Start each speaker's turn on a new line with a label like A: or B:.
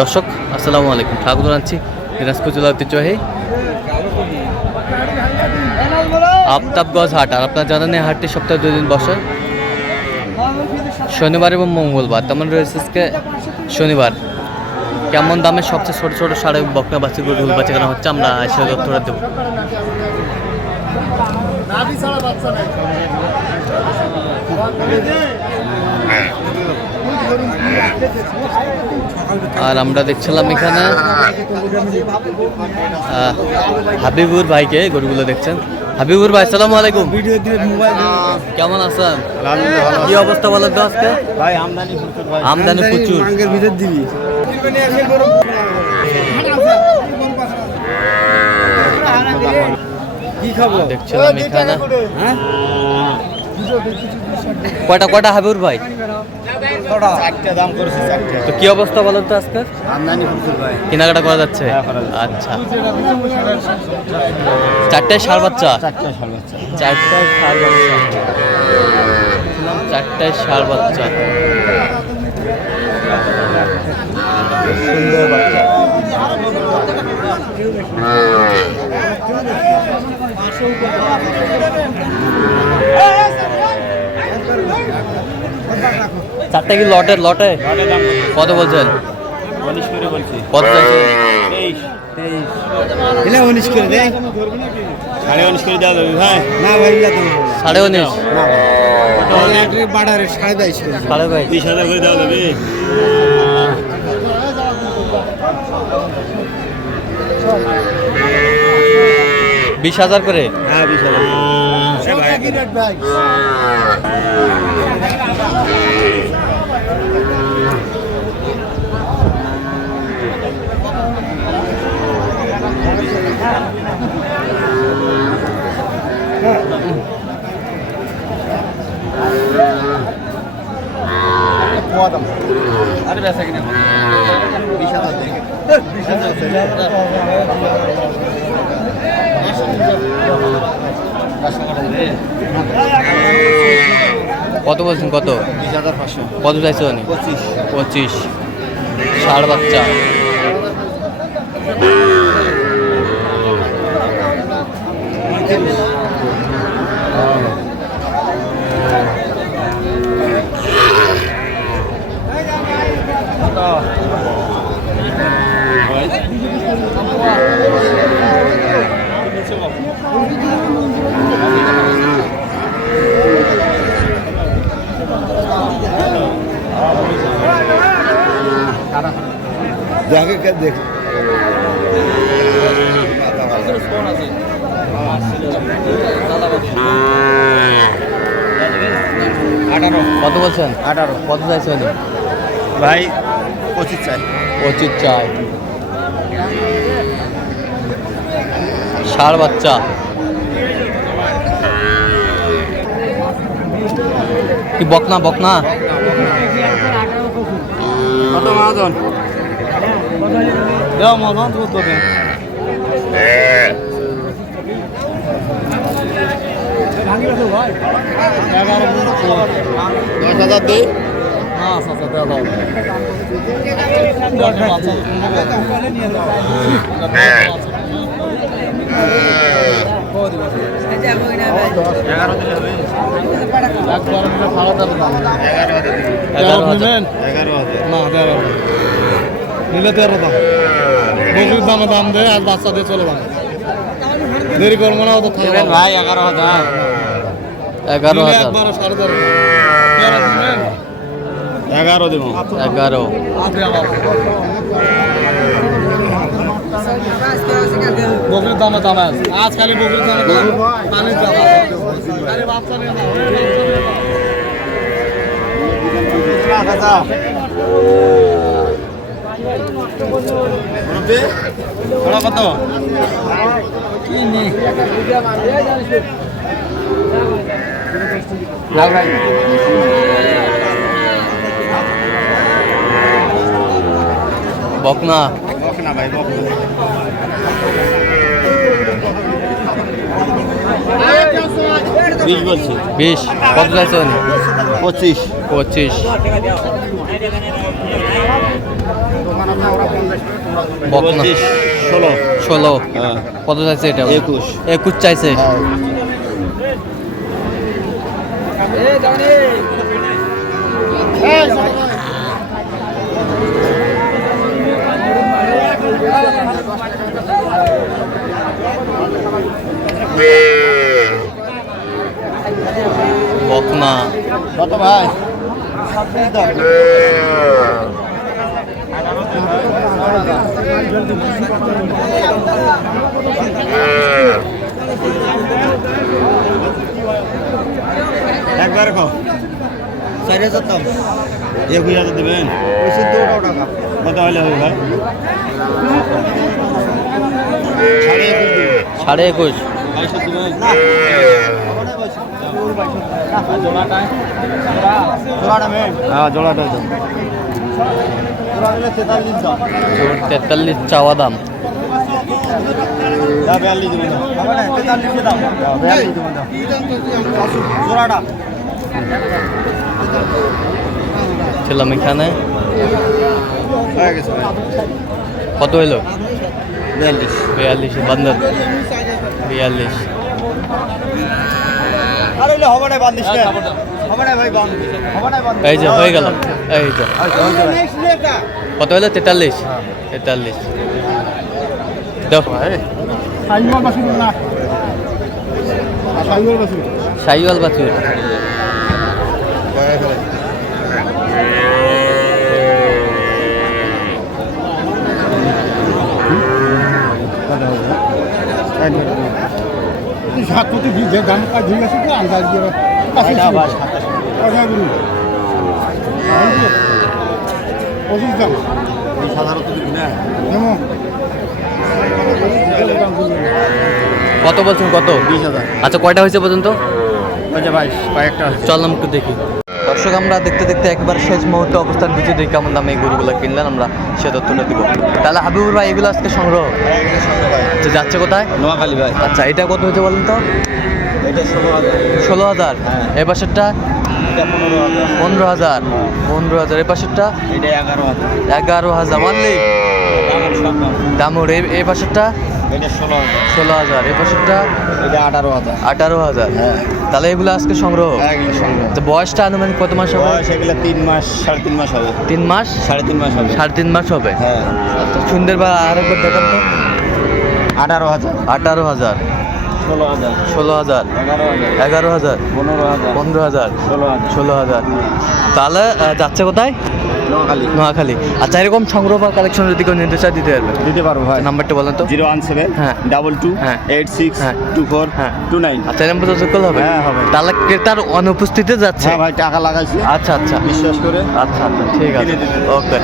A: দর্শক, আসসালামু আলাইকুম। স্বাগত জানাচ্ছি দিনাজপুর জেলা ঐতিহ্যবাহী আফতাবগঞ্জ হাট। আর আপনার জানেন এই হাটটি সপ্তাহে দুই দিন বসে। শনিবার এবং মঙ্গলবার। তেমন রয়েছে আজকে শনিবার। কেমন দামে সবচেয়ে ছোট ছোট সাড়ে বকনা বাচ্চা গরু বাচ্চা কেনা হচ্ছে আমরা এসে তথ্যটা দেবো। আর আমরা দেখছিলাম এখানে হাবিবুর ভাইকে, গরুগুলো দেখছেন? হাবিবুর ভাই সালাম আলাইকুম। কেমন আছেন? কি অবস্থা বলেন তো আজকে?
B: আমদানি প্রচুর। কি
A: দেখছিলাম এখানে।
B: হ্যাঁ?
A: কয়টা কয়টা হাবিবুর ভাই
B: চারটা দাম করেছে চারটা
A: তো কি অবস্থা বলেন তো আজকে কেনাকাটা করা যাচ্ছে
B: হ্যাঁ।
A: আচ্ছা চারটায় সার বাচ্চা চারটায় সার বাচ্চা চারটায় সার বাচ্চা সুন্দর বাচ্চা চারটা কি লটে লটে? কত? বলছেন?
B: উনিশ করে বলছি।
A: কত চাইছেন
B: তেইশ। এলে উনিশ করে দে। সাড়ে উনিশ করে দেওয়া যাবে ভাই। না ভাই
A: সাড়ে উনিশ?
B: বাড়ারে সাড়ে বাইশ করে
A: সাড়ে ভাই
B: বিশ হাজার করে দেওয়া যাবে।
A: বিশ হাজার করে?
B: হ্যাঁ বিশ হাজার। ভাই?
A: আরে বেসা কিনা কত বলছেন কত?
B: বিশ হাজার পাঁচশো।
A: কত চাইছো
B: পঁচিশ।
A: পঁচিশ। ষাট বাচ্চা।
B: দেখে
A: আঠারো। কত বলছেন?
B: আঠারো।
A: কত চাইছো উনি
B: ভাই পঁচিশ চাই।
A: পঁচিশ চাই। ষাড় বাচ্চা। কি বকনা বকনা?
B: কত মহাজন? দেওয়া মহাজন তো দশ হাজার দুই।
C: না তেরো নিলে তেরো দাম। বসির দামে দাম দেয় আর বাচ্চা দিয়ে চলে দেরি করব না।
B: ভাই এগারো হাজার।
A: এগারো হাজার।
B: এগারো দেবো।
A: এগারো।
C: বকরির দামে দাম আছে। আজ খালি বকরির দামে পানির দাম আছে। খালি বাচ্চা নিয়ে
A: বকনা।
B: ভাই বক বিশ বলছি।
A: বিশ। কত
B: পঁচিশ।
A: পঁচিশ। বকনা।
B: ষোলো।
A: ষোলো।
B: হ্যাঁ।
A: কত চাইছে এটা?
B: একুশ।
A: একুশ চাইছে। বকনা
B: কত ভাই একবার কো। চার হাজার দাম একুশ হাজার দেবেন কত হলে হবে ভাই সাড়ে একুশ। দেবেন
A: সাড়ে একুশ
B: বাইশে দেবেন
A: তেতাল্লিশ দাম
B: বিয়াল্লিশ দেবেন বিয়াল্লিশ জোড়াটা
A: ছিলাম এখানে। কত হইল?
B: বিয়াল্লিশ
A: বিয়াল্লিশ বান্ধব বিয়াল্লিশ। এই যে, হয়ে গেল। এই যে। কত হলো তেতাল্লিশ। তেতাল্লিশ।
C: সাইওয়াল
A: বাছুর
C: সাত কোটি যে দাম কাজ হয়ে গেছে তো আন্দাজ দিয়ে পঁচিশ
B: সাধারণত
A: কত বলছেন কত?
B: বিশ হাজার।
A: আচ্ছা কয়টা হয়েছে পর্যন্ত?
B: ভাই কয়েকটা
A: চললাম একটু দেখি। দর্শক আমরা দেখতে দেখতে একবার শেষ মুহূর্তে অবস্থান দিচ্ছি দেখি কেমন দামে এই গরুগুলো কিনলেন আমরা সে তথ্যটা দিব। তাহলে হাবিবুর ভাই এগুলো আজকে সংগ্রহ? আচ্ছা, যাচ্ছে কোথায়?
B: নোয়াখালী ভাই।
A: আচ্ছা এটা কত হয়েছে বলেন তো?
B: ষোলো হাজার। হ্যাঁ।
A: এ পাশেরটা?
B: পনেরো হাজার।
A: পনেরো হাজার। এ পাশেরটা?
B: এগারো হাজার।
A: এগারো হাজার। মানলি
B: এমন
A: দামুর এই এই পাশেরটা?
B: এটা ষোলো হাজার।
A: ষোলো হাজার। পাশেরটা
B: এটা আঠারো হাজার।
A: আঠারো হাজার।
B: হ্যাঁ।
A: তাহলে এগুলো আজকে সংগ্রহ? তো বয়সটা আনুমানিক কত মাস হবে?
B: বয়স এগুলো তিন মাস সাড়ে তিন মাস হবে।
A: তিন মাস?
B: সাড়ে তিন মাস হবে।
A: সাড়ে তিন মাস হবে?
B: হ্যাঁ।
A: সুন্দরবার আরেকবার দেখান তো।
B: আঠারো হাজার।
A: আঠারো হাজার।
B: ষোলো হাজার। এগারো হাজার। পনেরো হাজার।
A: পনেরো হাজার।
B: ষোলো হাজার।
A: তাহলে যাচ্ছে কোথায়?
B: নোয়াখালী।
A: নোয়াখালী। আচ্ছা এরকম সংগ্রহ বা কালেকশন যদি কেউ নিতে চায় দিতে পারবে?
B: দিতে পারব ভাই
A: নাম্বারটা বলেন তো।
B: জিরো ওয়ান সেভেন
A: হ্যাঁ।
B: ডাবল টু
A: হ্যাঁ।
B: এইট সিক্স
A: হ্যাঁ।
B: টু ফোর
A: হ্যাঁ।
B: Two nine.
A: আচ্ছা এরকম তো যোগ করলে হবে?
B: হ্যাঁ, হবে।
A: তাহলে ক্রেতার অনুপস্থিতিতে যাচ্ছে।
B: হ্যাঁ ভাই টাকা লাগাইছি।
A: আচ্ছা আচ্ছা।
B: বিশ্বাস করে।
A: আচ্ছা আচ্ছা ঠিক আছে। ওকে